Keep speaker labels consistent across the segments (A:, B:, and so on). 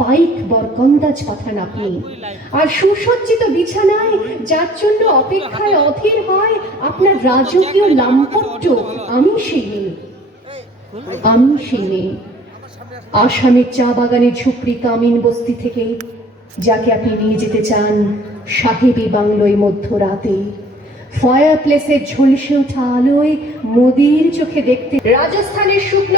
A: পাইক বরকন্দাজ পাঠান আপনি আর সুসজ্জিত বিছানায় যার জন্য অপেক্ষায় অধীর হয় আপনার রাজকীয় লাম্পট্য, আমি সেই আমি সেই আসামের চা বাগানের ঝুপড়ি কামিন বস্তি থেকে, যাকে আপনি নিয়ে যেতে চান সাহেবী বাংলোয় মধ্যরাতে। ফায়ার প্লেসের ঝলসে ওঠা আলোয় মোদির চোখে দেখতে রাজস্থানের শুকনো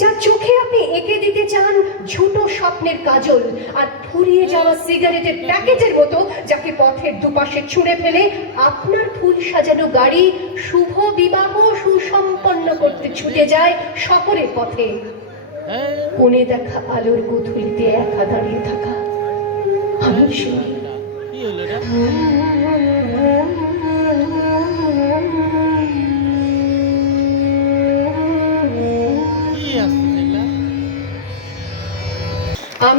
A: যার চোখে আপনি এঁকে দিতে চান ঝুটো স্বপ্নের কাজল আর ফুরিয়ে যাওয়া সিগারেটের প্যাকেটের মতো যাকে পথের দুপাশে ছুঁড়ে ফেলে আপনার ফুল সাজানো গাড়ি শুভ বিবাহ সুসম্পন্ন করতে ছুটে যায় সকলের পথে। কোণে দেখা আলোর গুথুলিতে একা দাঁড়িয়ে থাকা। আমি শুনি